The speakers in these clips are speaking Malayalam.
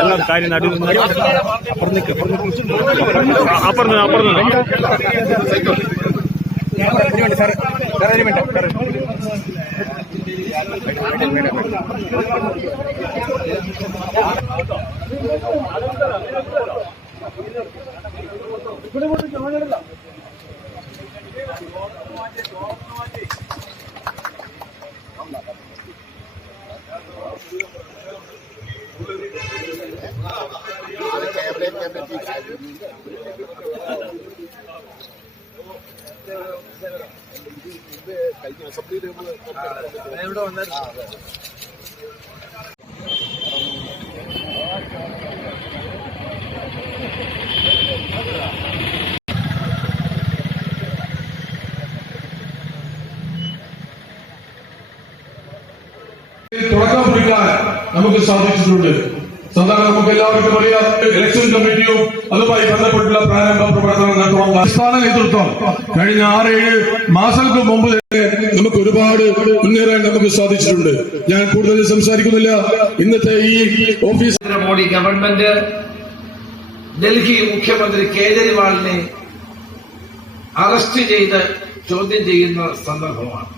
എല്ലാം കാര്യം നടുവിൽ അപ്പുറന്ന് ഇവിടെ വന്നാൽ തുടക്കം കുറിക്കാൻ നമുക്ക് സാധിച്ചിട്ടുണ്ട്. സാധാരണ നമുക്ക് എല്ലാവർക്കും അറിയാം, ഇലക്ഷൻ കമ്മിറ്റിയും അതുമായി ബന്ധപ്പെട്ടുള്ള പ്രാരംഭ പ്രവർത്തനം നടത്തുവാൻ സംസ്ഥാന നേതൃത്വം കഴിഞ്ഞ 6-7 മാസങ്ങൾക്ക് മുമ്പ് നമുക്ക് ഒരുപാട് മുന്നേറാൻ നമുക്ക് സാധിച്ചിട്ടുണ്ട്. ഞാൻ കൂടുതൽ സംസാരിക്കുന്നില്ല. ഇന്നത്തെ ഈ ഓഫീസ് മോഡി ഗവൺമെന്റ് ഡൽഹി മുഖ്യമന്ത്രി കേജ്രിവാളിനെ അറസ്റ്റ് ചെയ്ത് ചോദ്യം ചെയ്യുന്ന സന്ദർഭമാണ്.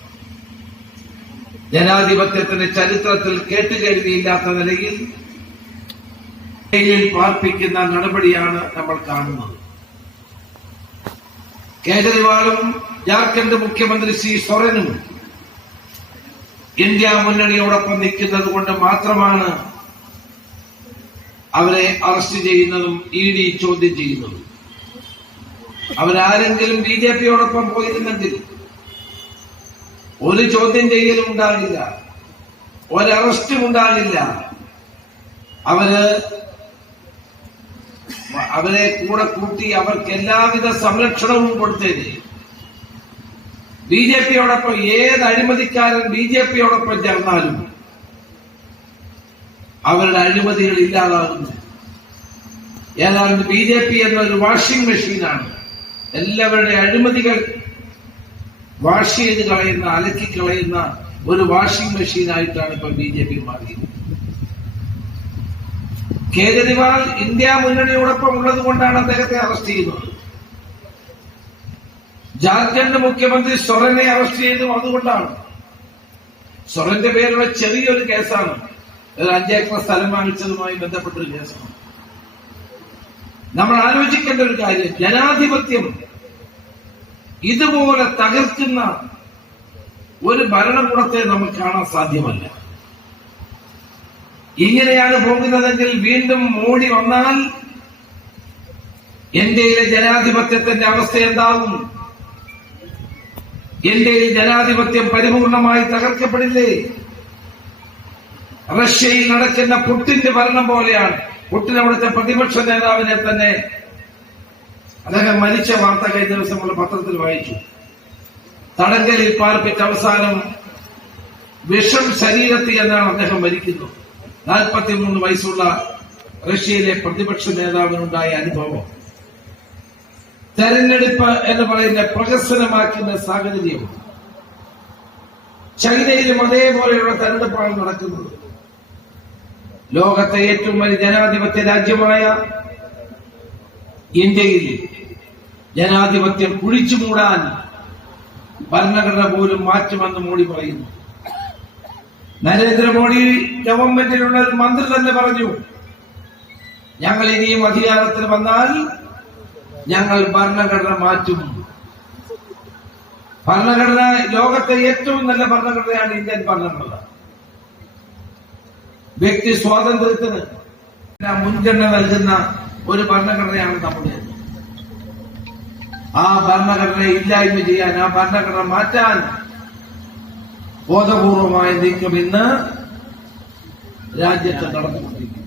ജനാധിപത്യത്തിന്റെ ചരിത്രത്തിൽ കേട്ടുകേഴ്വിയില്ലാത്ത നിലയിൽ ജയിലിൽ പാർപ്പിക്കുന്ന നടപടിയാണ് നമ്മൾ കാണുന്നത്. കേജ്രിവാളും ജാർഖണ്ഡ് മുഖ്യമന്ത്രി ശ്രീ സൊറനും ഇന്ത്യ മുന്നണിയോടൊപ്പം നിൽക്കുന്നത് കൊണ്ട് മാത്രമാണ് അവരെ അറസ്റ്റ് ചെയ്യുന്നതും ED ചോദ്യം ചെയ്യുന്നതും. അവരാരെങ്കിലും BJPയോടൊപ്പം പോയിരുന്നെങ്കിൽ ഒരു ചോദ്യം ചെയ്യലും ഉണ്ടാകില്ല, ഒരറസ്റ്റും ഉണ്ടാകില്ല. അവരെ കൂടെ കൂട്ടി അവർക്ക് എല്ലാവിധ സംരക്ഷണവും കൊടുത്തേനെ. BJPയോടൊപ്പം ഏത് അഴിമതിക്കാരൻ BJPയോടൊപ്പം ചേർന്നാലും അവരുടെ അഴിമതികൾ ഇല്ലാതാകുന്നു. ഏതാണ്ട് BJP എന്നൊരു വാഷിംഗ് മെഷീനാണ്. എല്ലാവരുടെ അഴിമതികൾ വാഷ് ചെയ്ത് കളയുന്ന, അലക്കി കളയുന്ന ഒരു വാഷിംഗ് മെഷീനായിട്ടാണ് ഇപ്പൊ BJP മാറിയത്. കേജ്രിവാൾ ഇന്ത്യ മുന്നണിയോടൊപ്പം ഉള്ളത് കൊണ്ടാണ് അദ്ദേഹത്തെ അറസ്റ്റ് ചെയ്യുന്നത്. ജാർഖണ്ഡ് മുഖ്യമന്ത്രി സൊറനെ അറസ്റ്റ് ചെയ്തതും അതുകൊണ്ടാണ്. സൊറന്റെ പേരുള്ള ചെറിയൊരു കേസാണ്, ഒരു 5 ഏക്കർ സ്ഥലം വാങ്ങിച്ചതുമായി ബന്ധപ്പെട്ടൊരു കേസാണ്. നമ്മൾ ആലോചിക്കേണ്ട ഒരു കാര്യം, ജനാധിപത്യം ഇതുപോലെ തകർക്കുന്ന ഒരു ഭരണകൂടത്തെ നമുക്ക് കാണാൻ സാധ്യമല്ല. ഇങ്ങനെയാണ് പോകുന്നതെങ്കിൽ വീണ്ടും മോഡി വന്നാൽ ഇന്ത്യയിലെ ജനാധിപത്യത്തിന്റെ അവസ്ഥ എന്താവും? ഇന്ത്യയിൽ ജനാധിപത്യം പരിപൂർണമായി തകർക്കപ്പെടില്ലേ? റഷ്യയിൽ നടക്കുന്ന പുട്ടിന്റെ ഭരണം പോലെയാണ്. പുട്ടിൻ അവിടുത്തെ പ്രതിപക്ഷ നേതാവിനെ തന്നെ അദ്ദേഹം മരിച്ച വാർത്ത കഴിഞ്ഞ ദിവസം നമ്മൾ പത്രത്തിൽ വായിച്ചു. തടങ്കലിൽ പാർപ്പിച്ച അവസാനം വിഷം ശരീരത്തിൽ എന്നാണ് അദ്ദേഹം മരിക്കുന്നത്. 43 വയസ്സുള്ള റഷ്യയിലെ പ്രതിപക്ഷ നേതാവിനുണ്ടായ അനുഭവം തെരഞ്ഞെടുപ്പ് എന്ന് പറയുന്ന പ്രഹസനമാക്കുന്ന സാഹചര്യം ചൈനയിലും അതേപോലെയുള്ള തെരഞ്ഞെടുപ്പാണ് നടക്കുന്നത്. ലോകത്തെ ഏറ്റവും വലിയ ജനാധിപത്യ രാജ്യമായ ഇന്ത്യയിൽ ജനാധിപത്യം കുഴിച്ചു മൂടാൻ ഭരണഘടന പോലും മാറ്റുമെന്ന് മോഡി പറയുന്നു. നരേന്ദ്രമോദി ഗവൺമെന്റിലുള്ള ഒരു മന്ത്രി തന്നെ പറഞ്ഞു, ഞങ്ങൾ ഇനിയും അധികാരത്തിൽ വന്നാൽ ഞങ്ങൾ ഭരണഘടന മാറ്റും. ഭരണഘടന ലോകത്തെ ഏറ്റവും നല്ല ഭരണഘടനയാണ് ഇന്ത്യൻ ഭരണഘടന. വ്യക്തി സ്വാതന്ത്ര്യത്തിന് മുൻഗണന നൽകുന്ന ഒരു ഭരണഘടനയാണ് നമ്മുടെ. ആ ഭരണഘടന ഇല്ലായ്മ ചെയ്യാൻ, ആ ഭരണഘടന മാറ്റാൻ ബോധപൂർവമായ നീക്കം ഇന്ന് രാജ്യത്ത് നടന്നുകൊണ്ടിരിക്കുന്നു.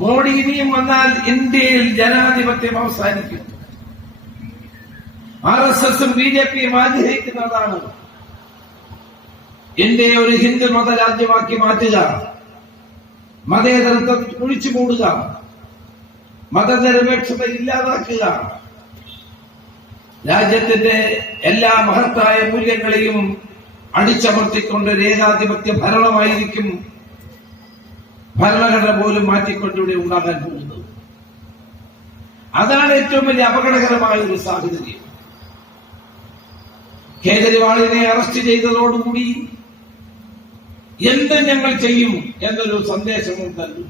മോഡി ഇനിയും വന്നാൽ ഇന്ത്യയിൽ ജനാധിപത്യം അവസാനിക്കും. RSSും BJPയും ആഗ്രഹിക്കുന്നതാണ്. ഇന്ത്യയെ ഒരു ഹിന്ദു മത രാജ്യമാക്കി മാറ്റുക, മതേതരത്വം കുഴിച്ചു മൂടുക, മതനിരപേക്ഷത ഇല്ലാതാക്കുക, രാജ്യത്തിന്റെ എല്ലാ മഹത്തായ മൂല്യങ്ങളെയും അടിച്ചമർത്തിക്കൊണ്ട് ഒരു ഏകാധിപത്യ ഭരണമായിരിക്കും ഭരണഘടന പോലും മാറ്റിക്കൊണ്ടിവിടെ ഉണ്ടാകാൻ പോകുന്നത്. അതാണ് ഏറ്റവും വലിയ അപകടകരമായ ഒരു സാഹചര്യം. കേജ്രിവാളിനെ അറസ്റ്റ് ചെയ്തതോടുകൂടി എന്ത് ഞങ്ങൾ ചെയ്യും എന്നൊരു സന്ദേശവും തന്നു.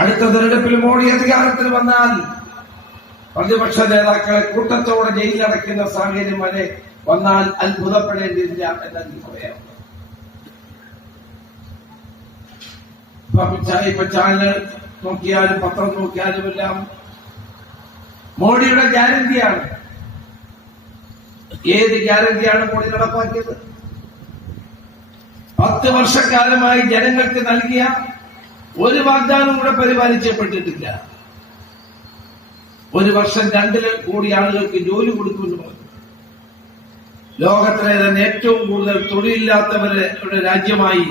അടുത്ത തെരഞ്ഞെടുപ്പിൽ മോഡി അധികാരത്തിൽ വന്നാൽ പ്രതിപക്ഷ നേതാക്കളെ കൂട്ടത്തോടെ ജയിലിലടയ്ക്കുന്ന സാഹചര്യം വരെ വന്നാൽ അത്ഭുതപ്പെടേണ്ടിയില്ല എന്നെനിക്ക് പറയാം. ഇപ്പൊ ചാനൽ നോക്കിയാലും പത്രം നോക്കിയാലും എല്ലാം മോഡിയുടെ ഗ്യാരണ്ടിയാണ്. ഏത് ഗ്യാരണ്ടിയാണ് മോഡി നടപ്പാക്കിയത്? 10 വർഷക്കാലമായി ജനങ്ങൾക്ക് നൽകിയ ഒരു വാഗ്ദാനം കൂടെ പരിപാലിക്കപ്പെട്ടിട്ടില്ല. 1 വർഷം 2 കോടി ആളുകൾക്ക് ജോലി കൊടുക്കുമെന്ന് പറഞ്ഞു. ലോകത്തിലെ തന്നെ ഏറ്റവും കൂടുതൽ തൊഴിലില്ലാത്തവരുടെ രാജ്യമായി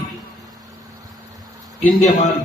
ഇന്ത്യ മാറി.